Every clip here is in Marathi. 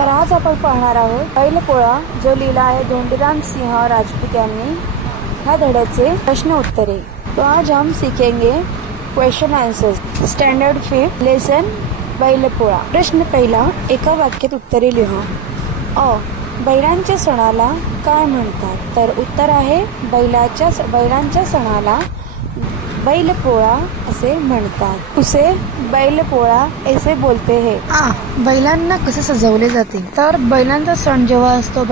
तर आज आपण पाहणार आहोत बैलपोळा, जो लिहिला आहे धोंडीराम सिंह राजपूत यांनी। ह्या धड्याचे प्रश्न उत्तरे। तो आज हम सीखेंगे question answers, standard 5 lesson Bailpola. प्रश्न पहिला, एका वाक्यात उत्तरे लिहा। अ, बैलांच्या सणाला काय म्हणतात? तर उत्तर आहे बैलांच्या सणाला बैलपोळा असे म्हणतात। उसे बैलपोळा ऐसे बोलते हैं। बैलांना कसे सजवले जाते? तर बैलांचा सण जेव्हा असतो,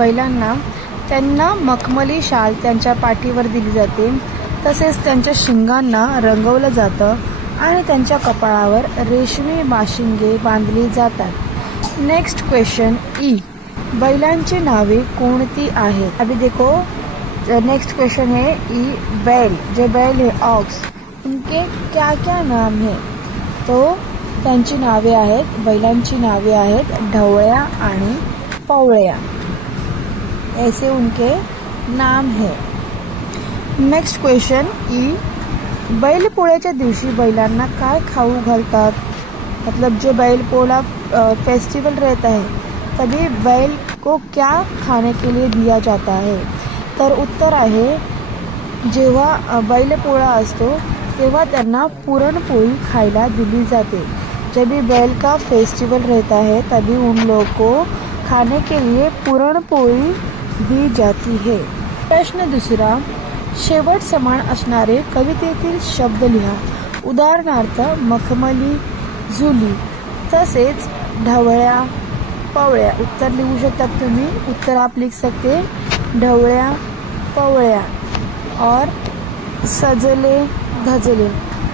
त्यांना मखमली शाल त्यांच्या पाठीवर दिली जाते, तसेच त्यांच्या शिंगांना रंगवलं जातं आणि त्यांच्या कपाळावर रेशमी बाशिंगे बांधली जातात। नेक्स्ट क्वेश्चन ई, बैलांची नावे कोणती आहेत? अभी देखो नेक्स्ट क्वेश्चन है ई, बैल, जो बैल है ऑक्स, उनके क्या क्या नाम है? तो त्यांची नावे आहेत, बैलांची नावे आहेत ढवळ्या आणि पवळ्या, ऐसे उनके नाम है। नेक्स्ट क्वेश्चन ई, बैलपोळ्याच्या दिवशी बैलांना काय खाऊ घालतात? मतलब जो बैलपोळा फेस्टिवल रहता है तभी बैल को क्या खाने के लिए दिया जाता है? तर उत्तर आहे, जेव्हा बैलपोळा असतो तेव्हा त्यांना पुरणपोळी खायला दिली जाते। जब भी बैल का फेस्टिवल रहता है तभी उन लोगों को खाने के लिए पुरणपोळी दी जाती है। प्रश्न दुसरा, शेवट समान असणारे कवितेतील शब्द लिहा। उदाहरणार्थ मखमली, झुली, तसेच ढवळ्या, पवळ्या। उत्तर लिहू शकतात तुम्ही। उत्तर आप लिख सकते ढवळ्या, पवळ्या और सजले, धजले,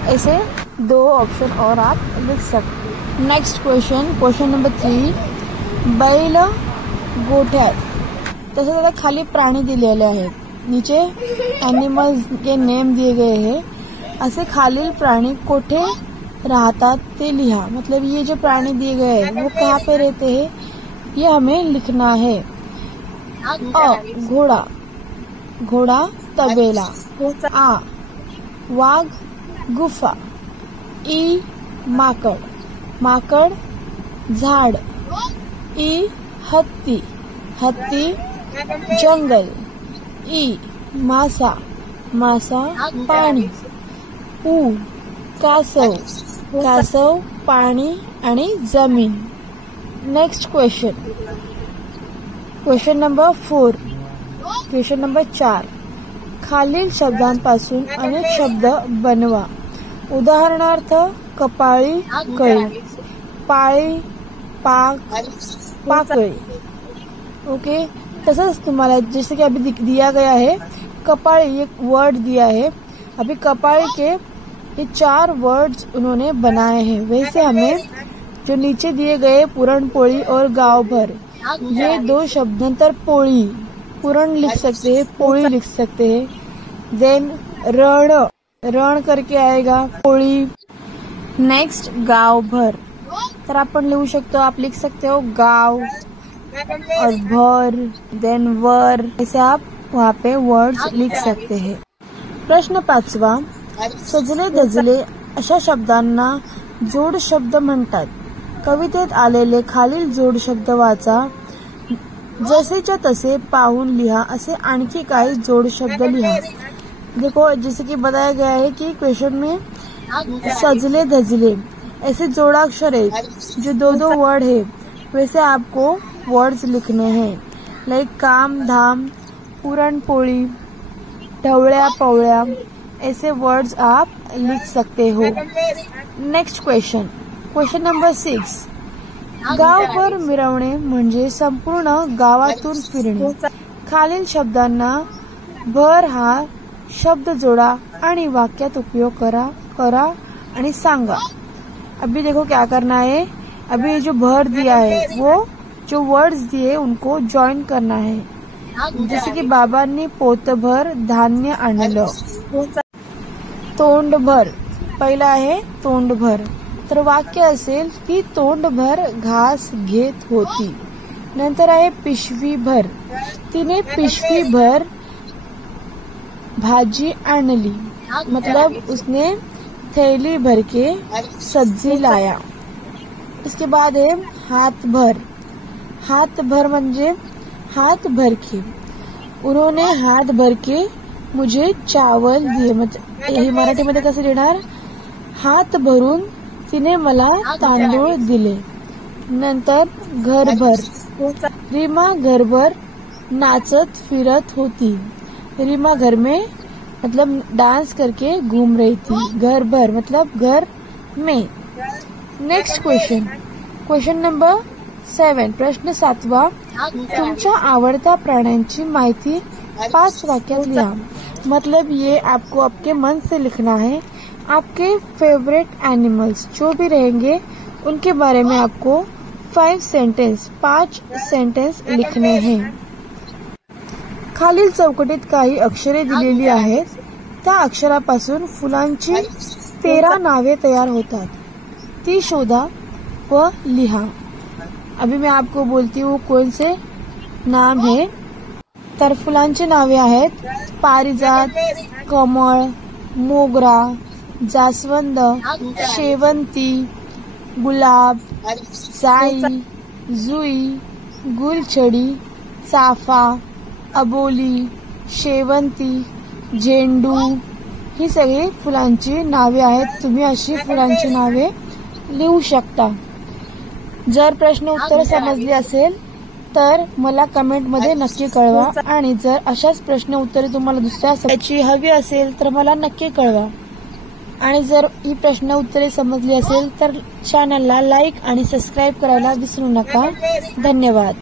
ऐसे 2 ऑप्शन और आप लिख सकते। नेक्स्ट क्वेश्चन नंबर 3, बैल गोठ्यात, तसे त्याला खाली प्राणी दिलेले आहेत, नीचे एनिमल्स के नेम दिए गए हैं। ऐसे खालील प्राणी कोठे रहतात ते लिहा। मतलब ये जो प्राणी दिए गए हैं वो कहाँ पे रहते हैं, ये हमें लिखना है। अ, घोड़ा, घोड़ा तबेला। आ, वाघ गुफा। ई, माकड, माकड झाड। ई, हत्ती, हत्ती जंगल। ई, मासा, मासा पाणी। ऊ, कासव, कासव पाणी आणि जमीन। नेक्स्ट क्वेश्चन नंबर 4, खालील शब्दांपासून अनेक शब्द बनवा। उदाहरणार्थ कपाळी, कळी, पाळी, पाक, पाकळी। ओके, तसंच तुम्हाला जैसे कि अभी दिया गया है कपाळी, एक वर्ड दिया है। अभी कपाळी के ये 4 वर्ड्स उन्होंने बनाए हैं। वैसे हमें जो नीचे दिए गए पुरणपोळी और गांव भर, ये 2 शब्दांतर पोळी, पुरण लिख सकते हैं, पोळी लिख सकते हैं। देन रण करके आएगा पोळी। नेक्स्ट गांव भर, तर आपण लिहू शकतो, आप लिख सकते हो गांव और भर, देन वर, ऐसे आप वहाँ पे वर्ड्स लिख सकते हैं। प्रश्न 5, सजले धजले अशा शब्दांना जोड शब्द म्हणतात। कवितेत आलेले खालील जोड शब्द वाचा, जसेच्या तसे पाहून लिहा। असे आणखी काही जोड शब्द लिहा। देखो जैसे कि बताया गया है कि क्वेश्चन में सजले धजले ऐसे जोड़ाक्षर है, जो 2 वर्ड है, वैसे आपको वर्ड्स लिखने हैं। लाइक काम धाम, पुरणपोळी, ढवळ्या पवळ्या, ऐसे वर्ड्स आप लिख सकते हो। नेक्स्ट क्वेश्चन नंबर 6, गावभर मिरवणे म्हणजे संपूर्ण गावातून फिरणे। खालील शब्दांना भर हा शब्द जोड़ा आणि वाक्यात उपयोग करा आणि सांगा। अभी देखो क्या करना है, अभी जो भर दिया है वो जो वर्ड्स दिए उनको जॉइन करना है। जैसे कि बाबांनी पोतभर धान्य आणलं। तोंडभर, पहिला आहे तोंडभर, तर वाक्य असेल ती तोंडभर घास घेत होती। नंतर आहे पिशवीभर, तिने पिशवीभर भाजी आणली, मतलब उसने थैली भर के सब्जी लाया। इसके बाद है हाथ भर, हाथ भर म्हणजे हाथ भर के. उन्होंने हाथ भर के मुझे चावल दिए. म्हणजे हे मराठीमध्ये कसं लिहिणार? हात भरून तिने मला तांदूळ दिले. नंतर घरभर. रीमा घरभर नाचत फिरत होती. रीमा घर में मतलब डांस करके घूम रही थी. घर भर मतलब घर में. Next question number 7. प्रश्न 7. तुमच्या आवडत्या प्राण्यांची माहिती 5 वाक्यात लिहा. मतलब ये आपको आपके मन से लिखना है. आपके फेवरेट एनिमल्स जो भी रहेंगे उनके बारे में आपको 5 सेंटेंस लिखने हैं. खालील चौकटीत काही अक्षरे दिलेली आहेत. त्या अक्षरापासून फुलांची 13 नावे तयार होतात. ती शोधा व लिहा. अभी मैं आपको बोलती हूँ कौन से नाम है. तर फुलांची नावे आहेत पारिजात, कमळ, मोगरा, जास्वंद, शेवंती, गुलाब, जाई, जुई, गुलछडी, चाफा, अबोली, शेवंती, झेंडू. ही सगळी फुलांची नावे आहेत. तुम्ही अशी फुलांची नावे लिहू शकता. जर प्रश्न उत्तर समजली असेल तर मला कमेंट मध्ये नक्की कळवा. आणि जर अशाच प्रश्न उत्तरे तुम्हाला दुसऱ्या सब्जेक्टची हवी असेल तर मला नक्की कळवा. आणि जर ही प्रश्न उत्तरे समजली असेल तर चॅनलला लाईक आणि सबस्क्राईब करायला विसरू नका. धन्यवाद.